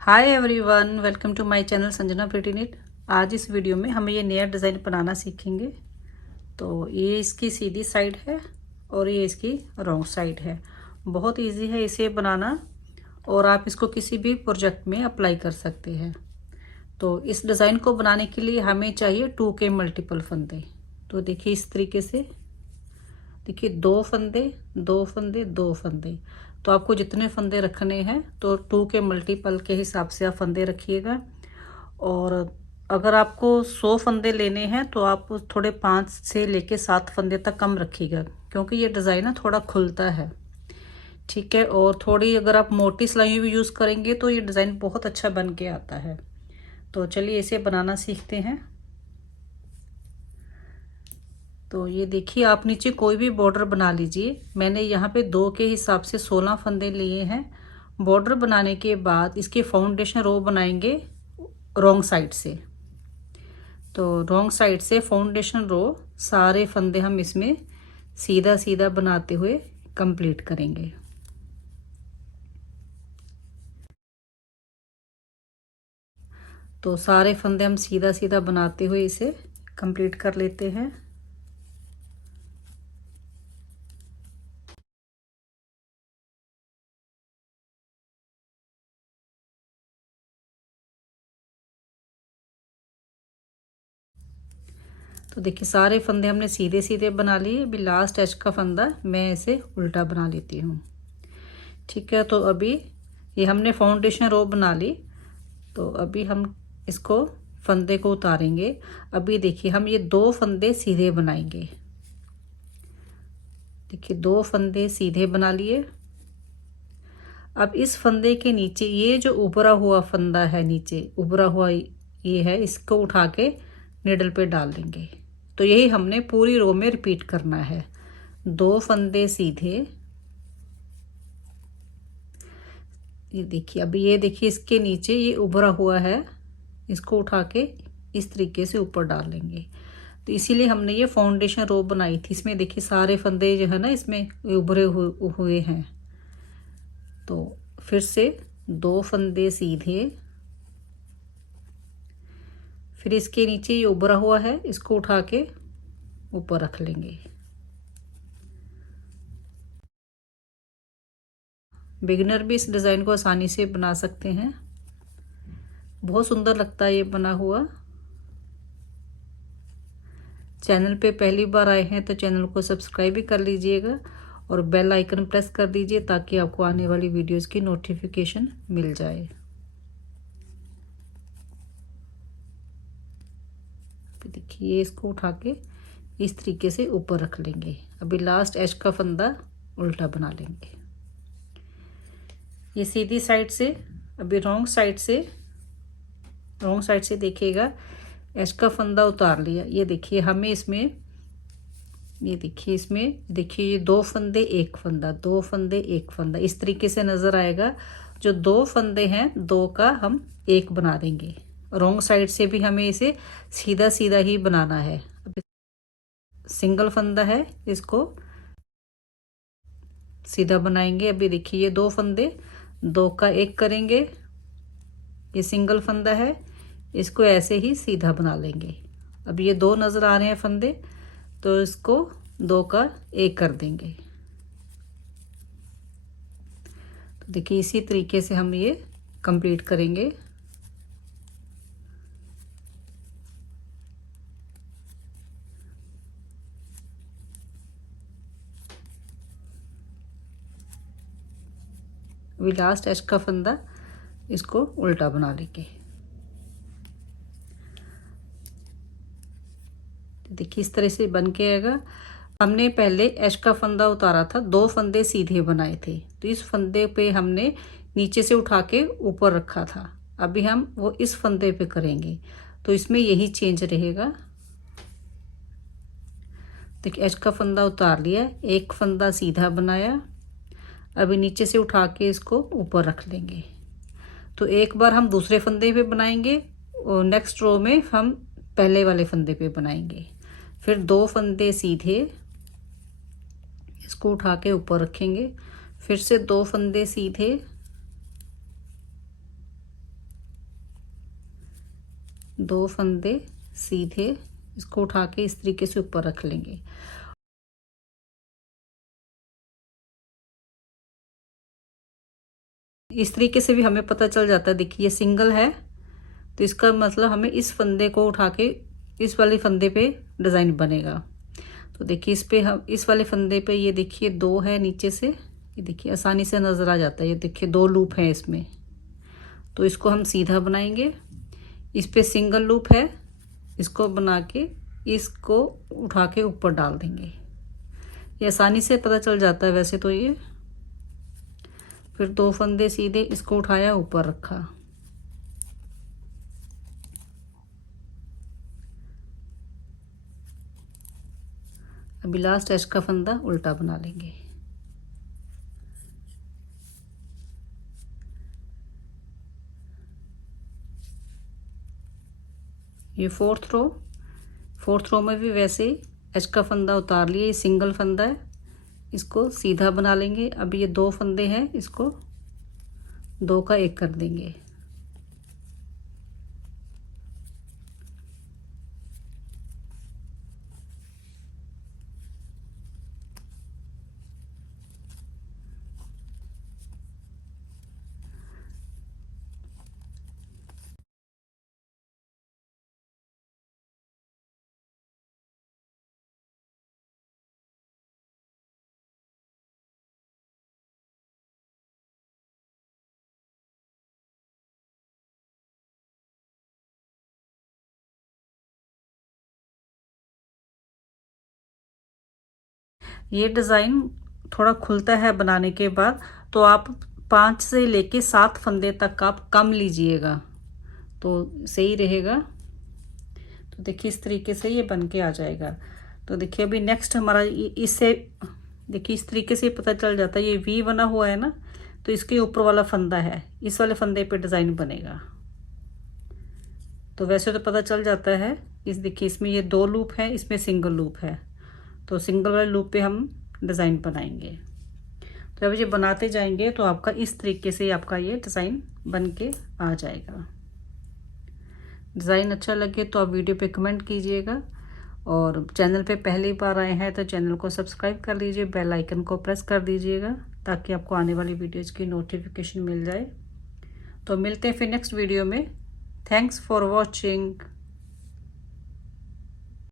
Hi everyone, welcome to my channel Sanjana pretty knit. आज इस video में हम ये नया डिज़ाइन बनाना सीखेंगे। तो ये इसकी सीधी साइड है और ये इसकी रॉन्ग साइड है। बहुत इजी है इसे बनाना और आप इसको किसी भी प्रोजेक्ट में अप्लाई कर सकते हैं। तो इस डिज़ाइन को बनाने के लिए हमें चाहिए 2 के मल्टीपल फंदे। तो देखिए इस तरीके से, देखिए 2 फंदे 2 फंदे 2 फंदे। तो आपको जितने फंदे रखने हैं तो 2 के मल्टीपल के हिसाब से आप फंदे रखिएगा। और अगर आपको 100 फंदे लेने हैं तो आप थोड़े 5 से लेके 7 फंदे तक कम रखिएगा, क्योंकि ये डिज़ाइन ना थोड़ा खुलता है। ठीक है। और थोड़ी अगर आप मोटी सिलाई भी यूज़ करेंगे तो ये डिज़ाइन बहुत अच्छा बन के आता है। तो चलिए इसे बनाना सीखते हैं। तो ये देखिए, आप नीचे कोई भी बॉर्डर बना लीजिए। मैंने यहाँ पे 2 के हिसाब से 16 फंदे लिए हैं। बॉर्डर बनाने के बाद इसके फाउंडेशन रो बनाएंगे रॉन्ग साइड से। तो रॉन्ग साइड से फाउंडेशन रो सारे फंदे हम इसमें सीधा सीधा बनाते हुए कंप्लीट करेंगे। तो सारे फंदे हम सीधा सीधा बनाते हुए इसे कंप्लीट कर लेते हैं। तो देखिए सारे फंदे हमने सीधे सीधे बना लिए। अभी लास्ट एज का फंदा मैं इसे उल्टा बना लेती हूँ। ठीक है। तो अभी ये हमने फाउंडेशन रो बना ली। तो अभी हम इसको फंदे को उतारेंगे। अभी देखिए हम ये 2 फंदे सीधे बनाएंगे। देखिए 2 फंदे सीधे बना लिए। अब इस फंदे के नीचे ये जो उभरा हुआ फंदा है, नीचे उभरा हुआ ये है, इसको उठा के निडल पे डाल देंगे। तो यही हमने पूरी रो में रिपीट करना है। 2 फंदे सीधे। ये देखिए, अभी ये देखिए इसके नीचे ये उभरा हुआ है, इसको उठा के इस तरीके से ऊपर डाल लेंगे। तो इसीलिए हमने ये फाउंडेशन रो बनाई थी। इसमें देखिए सारे फंदे जो है ना इसमें उभरे हुए हैं। तो फिर से 2 फंदे सीधे, फिर इसके नीचे ये उभरा हुआ है, इसको उठा के ऊपर रख लेंगे। बिगिनर भी इस डिज़ाइन को आसानी से बना सकते हैं। बहुत सुंदर लगता है ये बना हुआ। चैनल पे पहली बार आए हैं तो चैनल को सब्सक्राइब भी कर लीजिएगा और बेल आइकन प्रेस कर दीजिए ताकि आपको आने वाली वीडियोस की नोटिफिकेशन मिल जाए। देखिए इसको उठा के इस तरीके से ऊपर रख लेंगे। अभी लास्ट एज का फंदा उल्टा बना लेंगे। ये सीधी साइड से, अभी रॉन्ग साइड से देखिएगा एज का फंदा उतार लिया। ये देखिए हमें इसमें, ये देखिए इसमें देखिए ये 2 फंदे 1 फंदा, 2 फंदे 1 फंदा, इस तरीके से नज़र आएगा। जो 2 फंदे हैं 2 का हम 1 बना देंगे। रॉन्ग साइड से भी हमें इसे सीधा सीधा ही बनाना है। अब सिंगल फंदा है, इसको सीधा बनाएंगे। अभी देखिए ये 2 फंदे 2 का 1 करेंगे। ये सिंगल फंदा है, इसको ऐसे ही सीधा बना लेंगे। अब ये 2 नज़र आ रहे हैं फंदे, तो इसको 2 का 1 कर देंगे। तो देखिए इसी तरीके से हम ये कंप्लीट करेंगे। अभी लास्ट एज का फंदा इसको उल्टा बना लेंगे। देखिए इस तरह से बन के आएगा। हमने पहले एज का फंदा उतारा था, 2 फंदे सीधे बनाए थे, तो इस फंदे पे हमने नीचे से उठा के ऊपर रखा था। अभी हम वो इस फंदे पे करेंगे, तो इसमें यही चेंज रहेगा। देखिए एज का फंदा उतार लिया, 1 फंदा सीधा बनाया। अभी नीचे से उठा के इसको ऊपर रख लेंगे। तो एक बार हम दूसरे फंदे पे बनाएंगे और नेक्स्ट रो में हम पहले वाले फंदे पे बनाएंगे। फिर 2 फंदे सीधे, इसको उठा के ऊपर रखेंगे। फिर से 2 फंदे सीधे, 2 फंदे सीधे इसको उठा के इस तरीके से ऊपर रख लेंगे। इस तरीके से भी हमें पता चल जाता है, देखिए ये सिंगल है तो इसका मतलब हमें इस फंदे को उठा के इस वाले फंदे पे डिज़ाइन बनेगा। तो देखिए इस पे हम इस वाले फंदे पे ये देखिए 2 है नीचे से, ये देखिए आसानी से नज़र आ जाता है, ये देखिए 2 लूप हैं इसमें। तो इसको हम सीधा बनाएंगे, इस पे सिंगल लूप है, इसको बना के इसको उठा के ऊपर डाल देंगे। ये आसानी से पता चल जाता है वैसे तो ये। फिर 2 फंदे सीधे इसको उठाया ऊपर रखा। अभी लास्ट एज का फंदा उल्टा बना लेंगे। ये फोर्थ रो में भी वैसे ही एज का फंदा उतार लिए, ये सिंगल फंदा है, इसको सीधा बना लेंगे। अब ये 2 फंदे हैं, इसको 2 का 1 कर देंगे। ये डिज़ाइन थोड़ा खुलता है बनाने के बाद, तो आप 5 से लेके 7 फंदे तक आप कम लीजिएगा तो सही रहेगा। तो देखिए इस तरीके से ये बन के आ जाएगा। तो देखिए अभी नेक्स्ट हमारा इससे देखिए इस तरीके से पता चल जाता है, ये वी बना हुआ है ना, तो इसके ऊपर वाला फंदा है, इस वाले फंदे पे डिज़ाइन बनेगा। तो वैसे तो पता चल जाता है। इस देखिए इसमें ये 2 लूप है, इसमें सिंगल लूप है, तो सिंगल वाले लूप पे हम डिज़ाइन बनाएंगे। तो जब ये बनाते जाएंगे तो आपका इस तरीके से आपका ये डिज़ाइन बन के आ जाएगा। डिज़ाइन अच्छा लगे तो आप वीडियो पे कमेंट कीजिएगा, और चैनल पे पहली बार आए हैं तो चैनल को सब्सक्राइब कर लीजिए, बेल आइकन को प्रेस कर दीजिएगा ताकि आपको आने वाली वीडियोज़ की नोटिफिकेशन मिल जाए। तो मिलते हैं फिर नेक्स्ट वीडियो में। Thanks for watching.